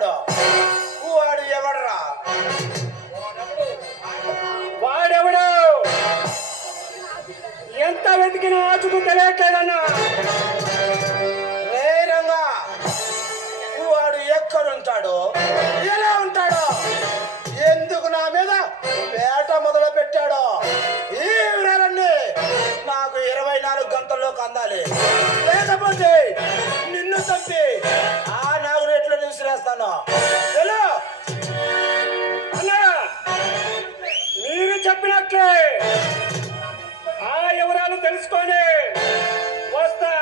వాడు వాడు ఎవడరా? వాడెవడు? ఎంత వెతికిన ఆచుకు తెలియట్లేదన్నా. వేరంగా వాడు ఎక్కడుంటాడు ఎలా ఉంటాడో? ఎందుకు నా మీద వేట మొదలు పెట్టాడో ఈ వివరాలన్నీ నాకు ఇరవై నాలుగు గంటల్లోకి అందాలి. లేకపోతే నిన్ను చంపి చేస్తాను ఎలా అన్నా మీరు చెప్పినట్లే. ఆ వివరాలు తెలుసుకొని వస్తా.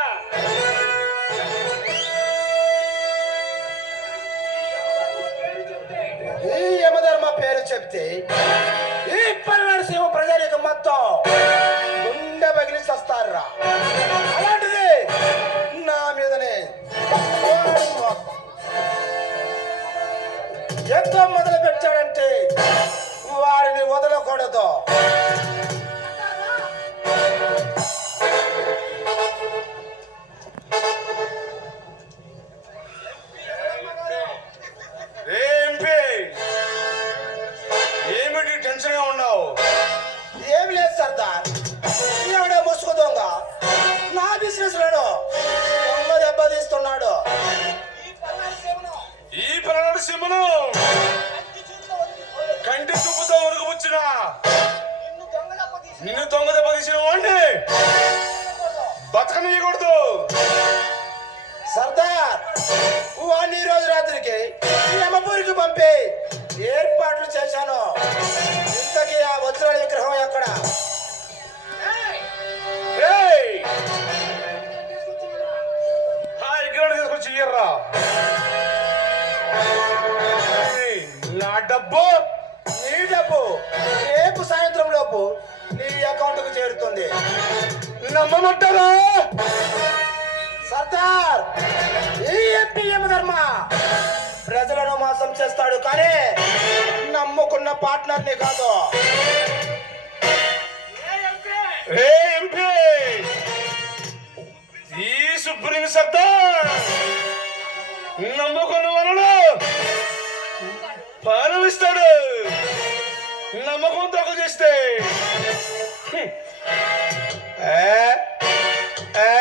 ఈ యమధర్మ పేరు చెప్తే ఈ పల్నాడు సీమ ప్రజలకు మొత్తం యుద్ధం మొదలు పెట్టాడంటే వాడిని వదలకూడదు. ఏంపి నిన్ను దొంగ దెబ్బ తీసిన వాడిని బతకనీయకూడదు సర్దార్ వాడిని ఈ రోజు రాత్రికి యమపూరికి పంపి ఏర్పాట్లు చేశాను. ఇంతకీ ఆ వజ్రాల విగ్రహం ఎక్కడ? తీసుకొచ్చి ఇయ్యర్రా. నా డబ్బు. నీ డబ్బు. రేపు సాయంత్రం లోపు నీ అకౌంట్కు చేరుతుంది. నమ్మమంటారా? సర్దార్ ఈ యమధర్మ ప్రజలను మోసం చేస్తాడు కానీ నమ్ముకున్న పార్ట్నర్ని కాదు. ఏ ఎంపీ? ఈ సుప్రీం సర్దార్ నమ్ముకున్న వలన పాలవిస్తాడు. నమ్మకం తగ్గు చేస్తే హ్మ్. ఏ? ఏ?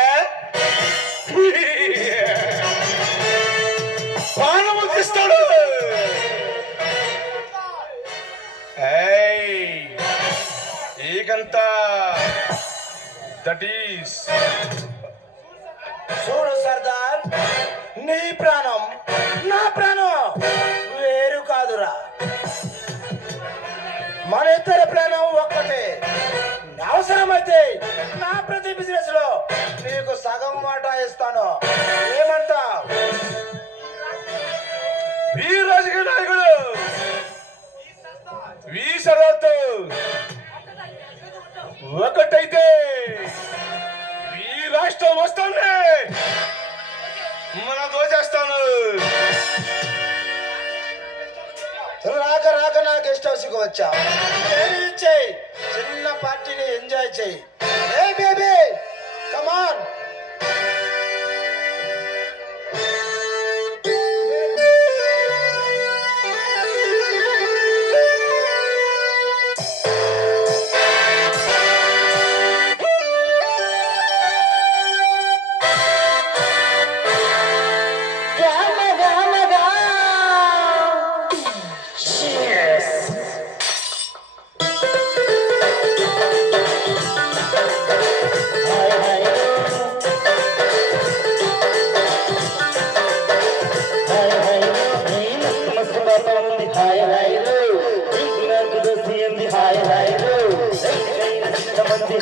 పాలము తీస్తాడు ఏయ్ ఏకంతా దట్ ఈస్ చూడు సర్దార్ నీ ప్రాణం ఇద్దరు ప్రాణం ఒక్కటే. అవసరమైతే నా ప్రతి బిజినెస్లో నీకు సగం మాట ఇస్తాను. ఏమంటావ్? ఈ రాజకీయ నాయకుడు. ఈ సరత్తు ఒకటైతే ఈ రాష్ట్రం వస్తుంది. మన దోచేస్తాను రాక రాక నా గెస్ట్ హౌస్ వచ్చా. చేయి? చిన్న పార్టీని ఎంజాయ్ చేయి. ఏ బేబీ కమాన్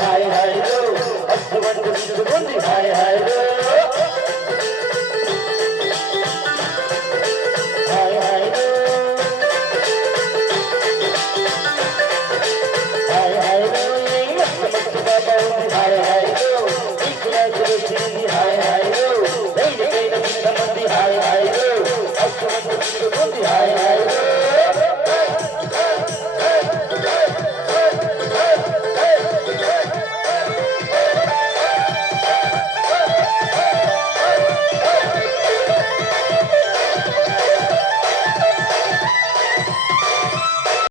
हाय हाय गो अस्त बंद हाय हाय गो